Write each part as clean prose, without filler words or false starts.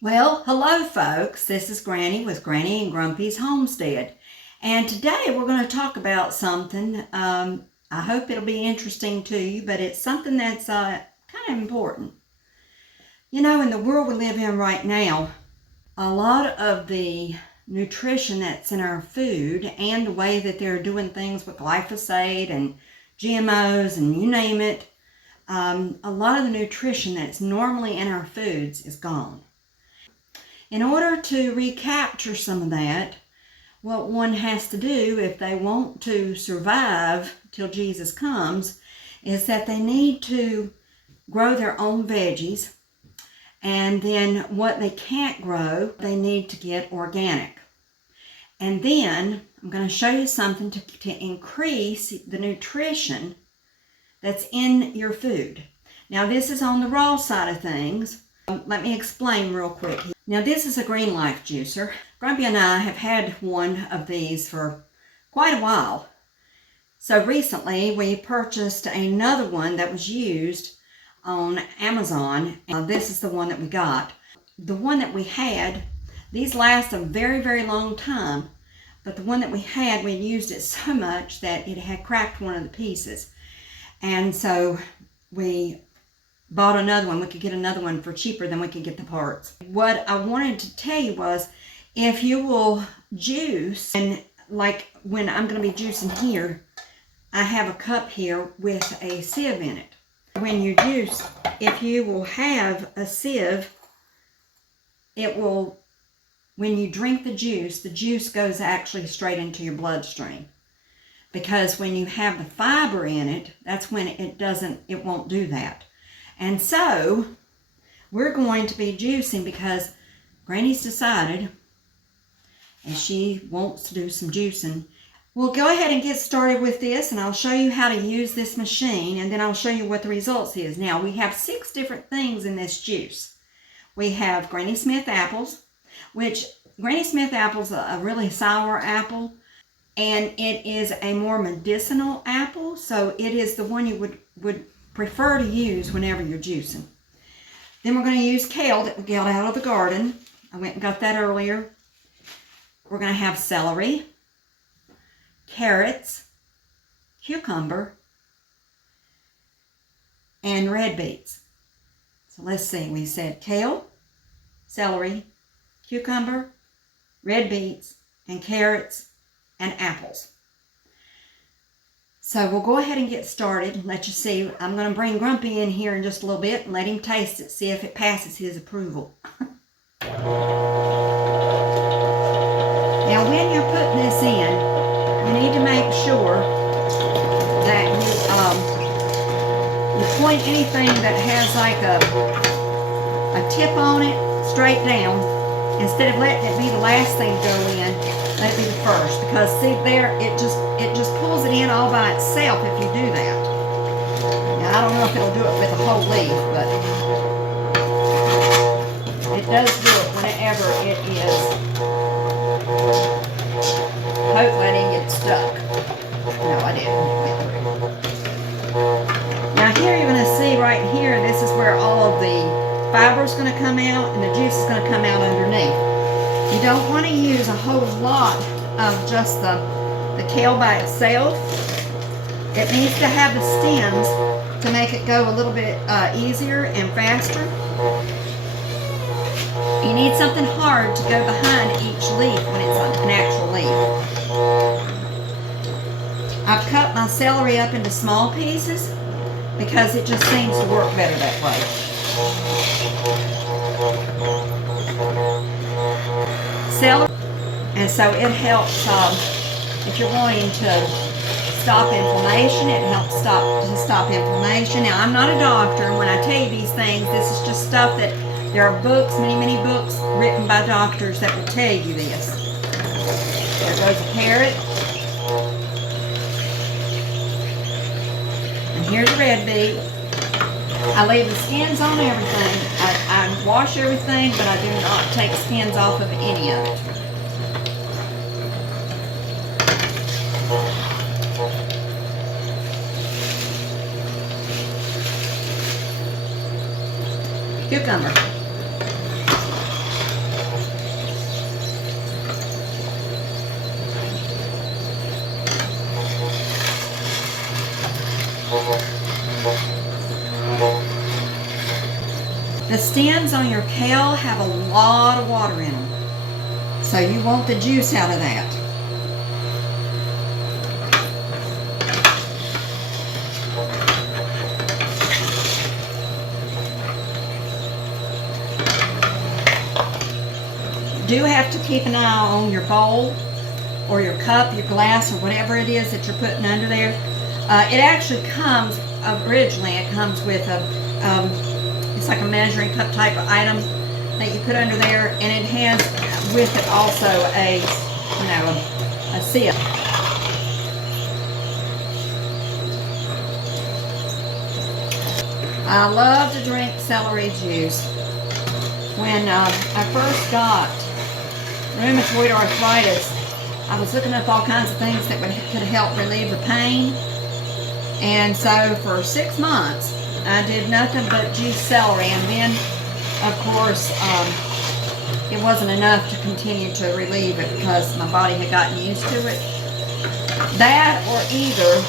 Well, hello folks. This is Granny with Granny and Grumpy's Homestead. And today we're going to talk about something. I hope it'll be interesting to you, but it's something that's kind of important. You know, in the world we live in right now, a lot of the nutrition that's in our food and the way that they're doing things with glyphosate and GMOs and you name it, a lot of the nutrition that's normally in our foods is gone. In order to recapture some of that, what one has to do if they want to survive till Jesus comes is that they need to grow their own veggies, and then what they can't grow, they need to get organic. And then I'm going to show you something to increase the nutrition that's in your food. Now this is on the raw side of things. Let me explain real quick. Now this is a Green Life juicer. Grumpy and I have had one of these for quite a while. So recently we purchased another one that was used on Amazon. This is the one that we got. The one that we had, these last a very, very long time. But the one that we had, we used it so much that it had cracked one of the pieces. And so we bought another one. We could get another one for cheaper than we could get the parts. What I wanted to tell you was, if you will juice, and like when I'm going to be juicing here, I have a cup here with a sieve in it. When you juice, if you will have a sieve, it will, when you drink the juice goes actually straight into your bloodstream. Because when you have the fiber in it, that's when it won't do that. And so, we're going to be juicing because Granny's decided, and she wants to do some juicing. We'll go ahead and get started with this, and I'll show you how to use this machine, and then I'll show you what the results is. Now, we have 6 different things in this juice. We have Granny Smith apples, which Granny Smith apple's a really sour apple, and it is a more medicinal apple, so it is the one you would prefer to use whenever you're juicing. Then we're going to use kale that we got out of the garden. I went and got that earlier. We're going to have celery, carrots, cucumber, and red beets. So let's see, we said kale, celery, cucumber, red beets, and carrots, and apples. So we'll go ahead and get started and let you see. I'm going to bring Grumpy in here in just a little bit and let him taste it, see if it passes his approval. Now when you're putting this in, you need to make sure that you point anything that has like a tip on it straight down. Instead of letting it be the last thing to go in, let it be the first, because see there, it just pulls it in all by itself if you do that. Now I don't know if it'll do it with a whole leaf, but it does do it whenever it is. Hopefully I didn't get stuck. No, I didn't. Now here you're going to see right here, this is where all of the fiber is going to come out and the juice is going to come out underneath. You don't want to use a whole lot of just the kale by itself. It needs to have the stems to make it go a little bit easier and faster. You need something hard to go behind each leaf when it's an actual leaf. I've cut my celery up into small pieces because it just seems to work better that way. Celery, and so it helps if you're wanting to stop inflammation. It helps stop inflammation. Now I'm not a doctor, and when I tell you these things, this is just stuff that there are books, many books written by doctors that will tell you this. There goes a carrot, and here's a red beet. I leave the skins on everything. I wash everything, but I do not take skins off of any of it. Cucumber. The stems on your kale have a lot of water in them, so you want the juice out of that. You do have to keep an eye on your bowl or your cup, your glass, or whatever it is that you're putting under there. It actually comes, originally it comes with it's like a measuring cup type of item that you put under there, and it has with it also a sieve. I love to drink celery juice. When I first got rheumatoid arthritis, I was looking up all kinds of things that could help relieve the pain. And so for 6 months, I did nothing but juice celery. And then, of course, it wasn't enough to continue to relieve it because my body had gotten used to it. That or either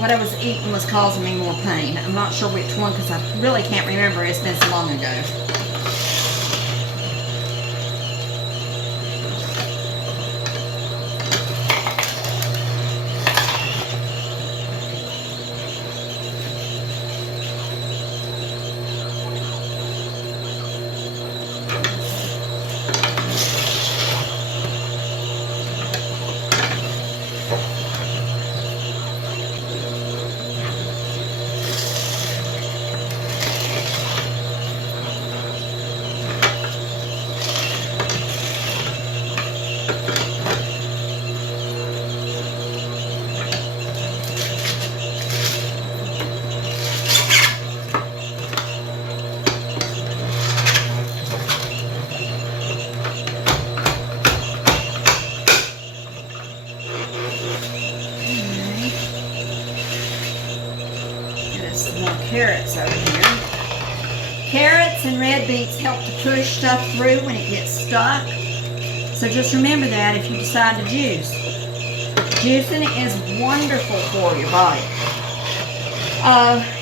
what I was eating was causing me more pain. I'm not sure which one because I really can't remember. It's been so long ago. Carrots over here. Carrots and red beets help to push stuff through when it gets stuck. So just remember that if you decide to juice. Juicing is wonderful for your body.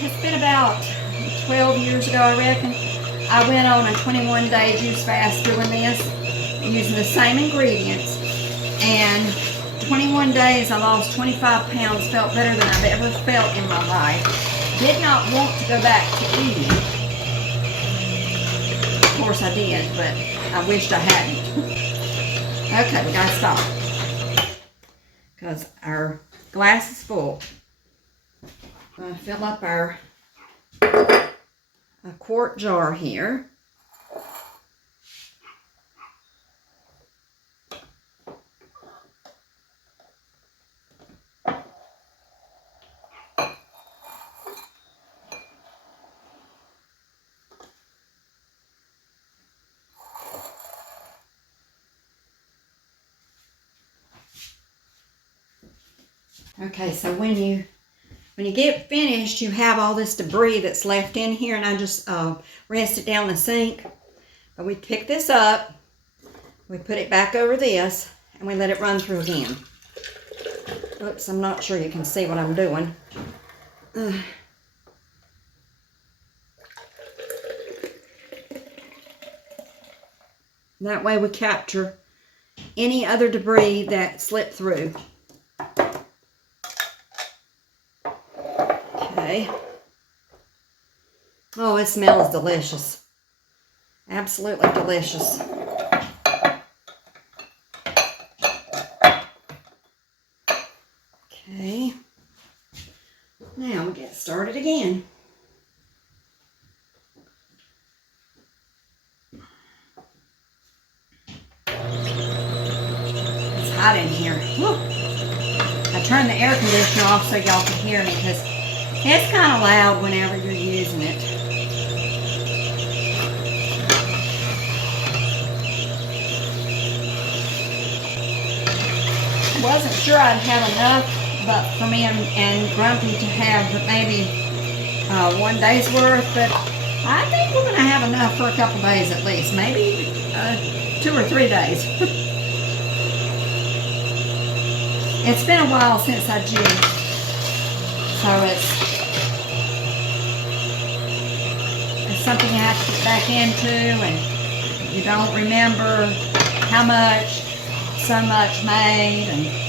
It's been about 12 years ago, I reckon. I went on a 21-day juice fast doing this, using the same ingredients. And 21 days, I lost 25 pounds, felt better than I've ever felt in my life. Did not want to go back to eating. Of course I did, but I wished I hadn't. Okay, we gotta stop. Because our glass is full. I'm gonna fill up our a quart jar here. Okay, so when you get finished, you have all this debris that's left in here, and I just rinsed it down the sink. But we pick this up, we put it back over this, and we let it run through again. Oops, I'm not sure you can see what I'm doing. That way we capture any other debris that slipped through. Okay. Oh, it smells delicious. Absolutely delicious. Okay. Now we get started again. It's hot in here. Woo. I turned the air conditioner off so y'all can hear me because it's kind of loud whenever you're using it. I wasn't sure I'd have enough, but for me and Grumpy to have maybe 1 day's worth, but I think we're going to have enough for a couple days at least, maybe 2 or 3 days. It's been a while since I juiced, so it's something you have to get back into and you don't remember how much so much made. And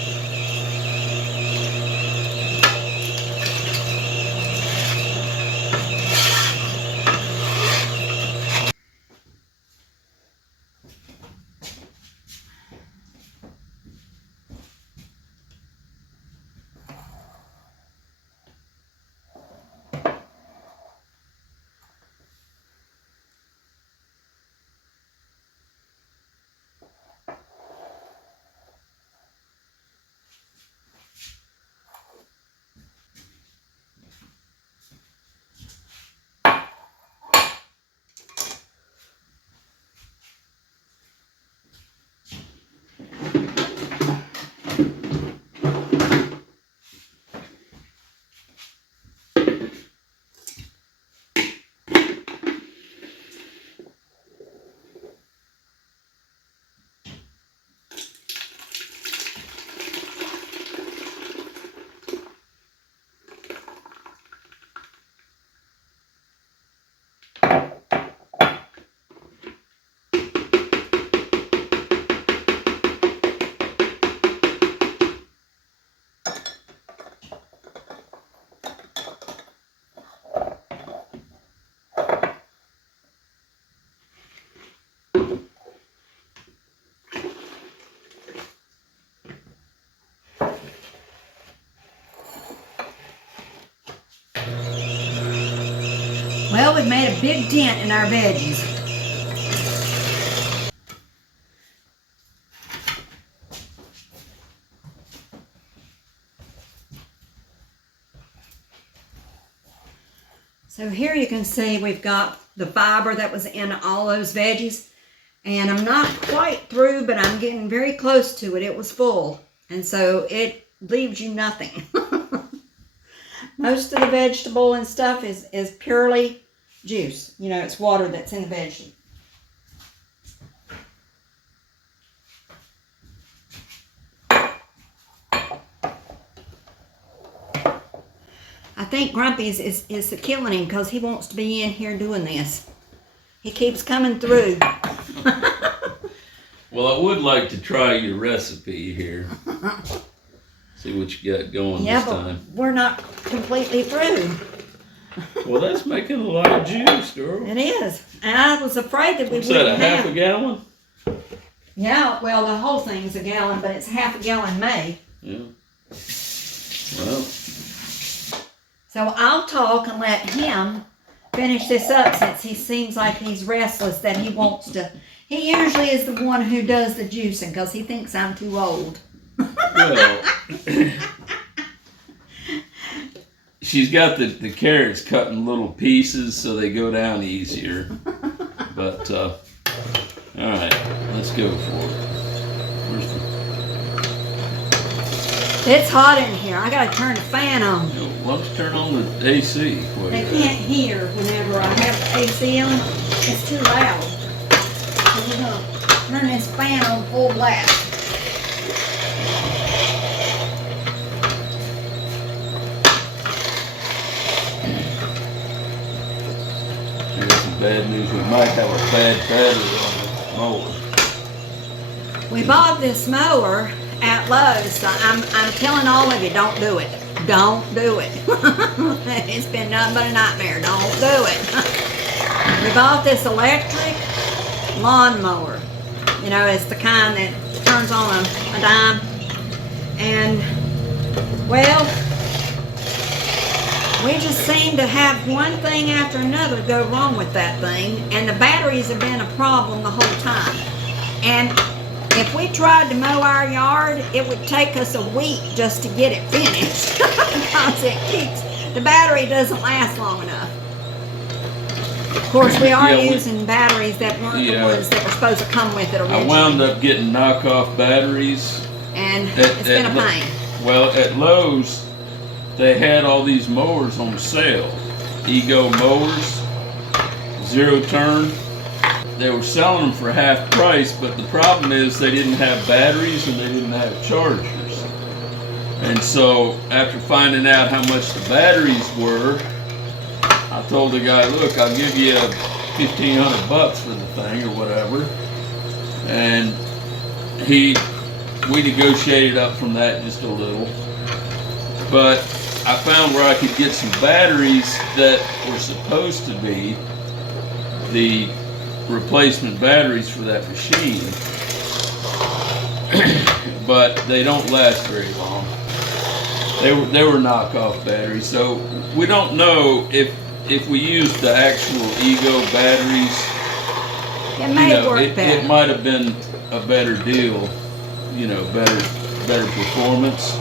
well, we've made a big dent in our veggies. So here you can see we've got the fiber that was in all those veggies. And I'm not quite through, but I'm getting very close to it. It was full. And so it leaves you nothing. Most of the vegetable and stuff is purely juice. You know, it's water that's in the vegetable. I think Grumpy's is killing him because he wants to be in here doing this. He keeps coming through. Well, I would like to try your recipe here. See what you got going this time. But we're not completely through. Well, that's making a lot of juice, girl. It is. And I was afraid that we What's wouldn't that, a half a gallon? Yeah, well, the whole thing's a gallon, but it's half a gallon made. Yeah. Well. So I'll talk and let him finish this up since he seems like he's restless that he wants to. He usually is the one who does the juicing because he thinks I'm too old. Well, she's got the carrots cut in little pieces so they go down easier. But, all right, let's go for it. It's hot in here. I gotta turn the fan on. Why don't you turn on the AC? They can't hear whenever I have the AC on. It's too loud. So we're gonna turn this fan on full blast. Here's some bad news. We might have a bad battery on the mower. We bought this mower at Lowe's, so I'm telling all of you, don't do it. Don't do it. It's been nothing but a nightmare. Don't do it. We bought this electric lawnmower. You know, it's the kind that turns on a dime. And, well, we just seem to have one thing after another go wrong with that thing. And the batteries have been a problem the whole time. And if we tried to mow our yard, it would take us a week just to get it finished because the battery doesn't last long enough. Of course, we are using batteries that weren't the ones that were supposed to come with it originally. I wound up getting knockoff batteries. And it's been a pain. Well, at Lowe's, they had all these mowers on sale. Ego mowers, zero turn. They were selling them for half price, but the problem is they didn't have batteries and they didn't have chargers. And so after finding out how much the batteries were, I told the guy, look, I'll give you $1,500 for the thing or whatever. And we negotiated up from that just a little. But I found where I could get some batteries that were supposed to be the replacement batteries for that machine. But they don't last very long. They were knockoff batteries, so we don't know if we used the actual Ego batteries. It may work better. It might have been a better deal, better performance.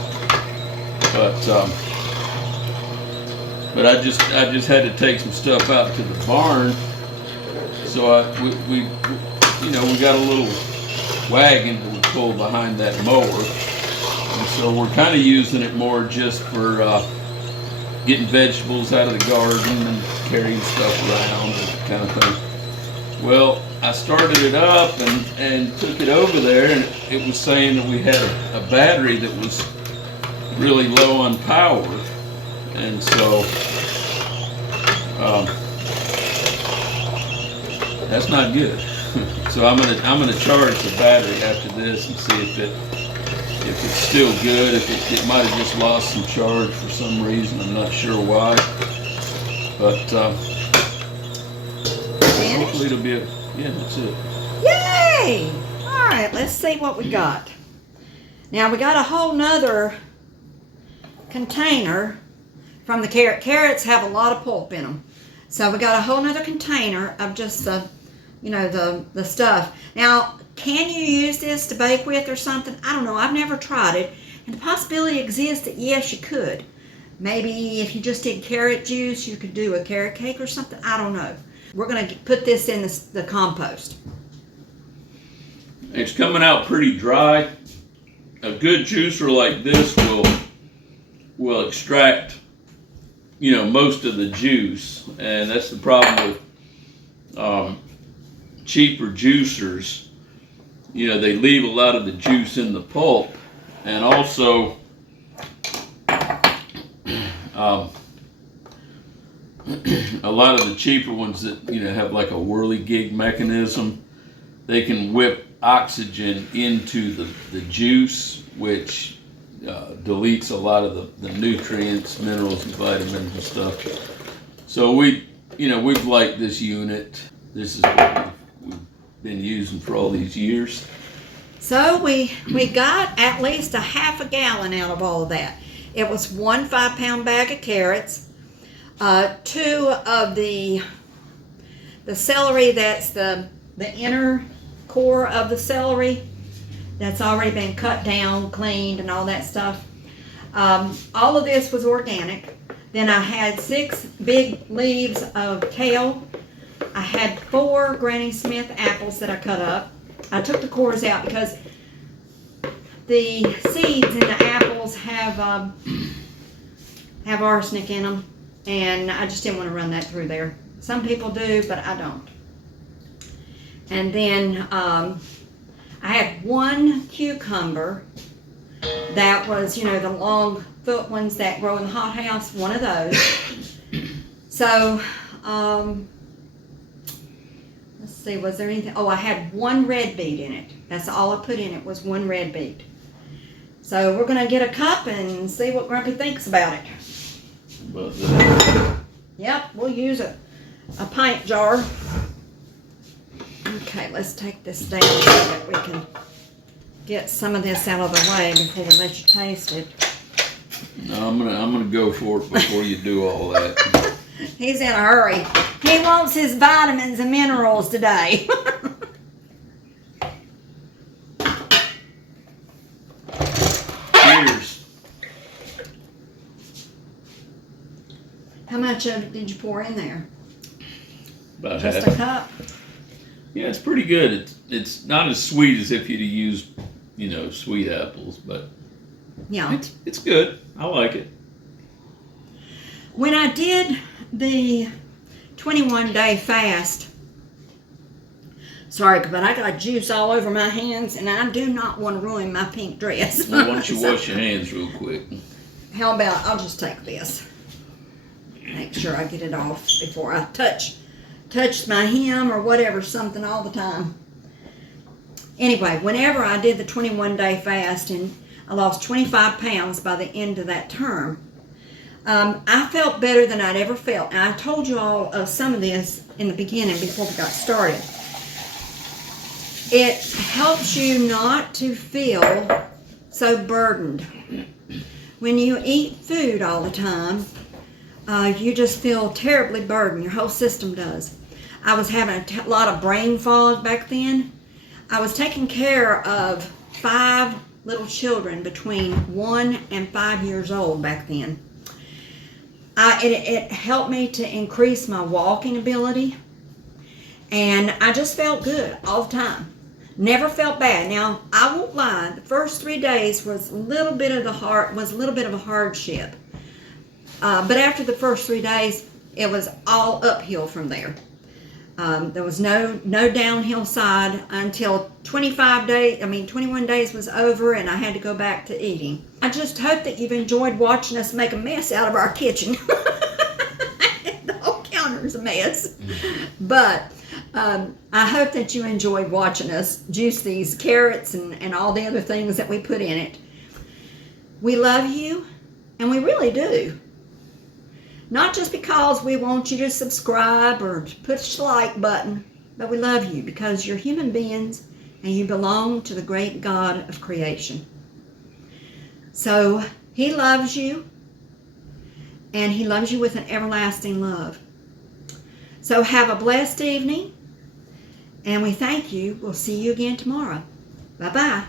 But I just had to take some stuff out to the barn, so we got a little wagon that we pull behind that mower, and so we're kind of using it more just for getting vegetables out of the garden and carrying stuff around and kind of thing. Well, I started it up and took it over there, and it was saying that we had a battery that was really low on power, and so that's not good. So I'm gonna charge the battery after this and see if it's still good. If it might have just lost some charge for some reason. I'm not sure why, but hopefully it'll be that's it. Yay! All right, let's see what we got. Now we got a whole nother container from the carrot. Carrots have a lot of pulp in them, so we got a whole nother container of just the stuff. Now, can you use this to bake with or something? I don't know. I've never tried it, and the possibility exists that yes, you could. Maybe if you just did carrot juice, you could do a carrot cake or something. I don't know. We're gonna put this in the compost. It's coming out pretty dry. A good juicer like this will extract, most of the juice, and that's the problem with cheaper juicers. They leave a lot of the juice in the pulp, and also a lot of the cheaper ones that have like a whirligig mechanism, they can whip oxygen into the juice, which deletes a lot of the nutrients, minerals, and vitamins and stuff. So we've liked this unit. This is what we've been using for all these years. So we got at least a half a gallon out of all of that. It was 1 5-pound bag of carrots, 2 of the celery, that's the inner core of the celery that's already been cut down, cleaned, and all that stuff. All of this was organic. Then I had 6 big leaves of kale. I had 4 Granny Smith apples that I cut up. I took the cores out because the seeds in the apples have arsenic in them, and I just didn't want to run that through there. Some people do, but I don't. And then I had 1 cucumber that was, the long foot ones that grow in the hothouse, one of those. So, let's see, was there anything? Oh, I had 1 red beet in it. That's all I put in it, was 1 red beet. So we're going to get a cup and see what Grumpy thinks about it. Yep, we'll use a pint jar. Okay, let's take this down so that we can get some of this out of the way before we let you taste it. No, I'm gonna go for it before you do all that. He's in a hurry. He wants his vitamins and minerals today. Cheers. How much of it did you pour in there? About Just half. a cup? Yeah, it's pretty good. It's not as sweet as if you'd used, sweet apples, but Yeah. it's good. I like it. When I did the 21-day fast, sorry, but I got juice all over my hands, and I do not want to ruin my pink dress. Well, why don't you wash your hands real quick? How about, I'll just take this. Make sure I get it off before I touch my hem or whatever, something all the time. Anyway, whenever I did the 21-day fast and I lost 25 pounds by the end of that term, I felt better than I'd ever felt. And I told you all of some of this in the beginning before we got started. It helps you not to feel so burdened. When you eat food all the time, you just feel terribly burdened. Your whole system does. I was having a lot of brain fog back then. I was taking care of 5 little children between 1 and 5 years old back then. It helped me to increase my walking ability, and I just felt good all the time. Never felt bad. Now, I won't lie, the first 3 days was a little bit of a hardship. But after the first 3 days, it was all uphill from there. There was no downhill side until 21 days was over and I had to go back to eating. I just hope that you've enjoyed watching us make a mess out of our kitchen. The whole counter's a mess. But I hope that you enjoyed watching us juice these carrots and all the other things that we put in it. We love you, and we really do. Not just because we want you to subscribe or push the like button, but we love you because you're human beings and you belong to the great God of creation. So He loves you, and He loves you with an everlasting love. So have a blessed evening, and we thank you. We'll see you again tomorrow. Bye-bye.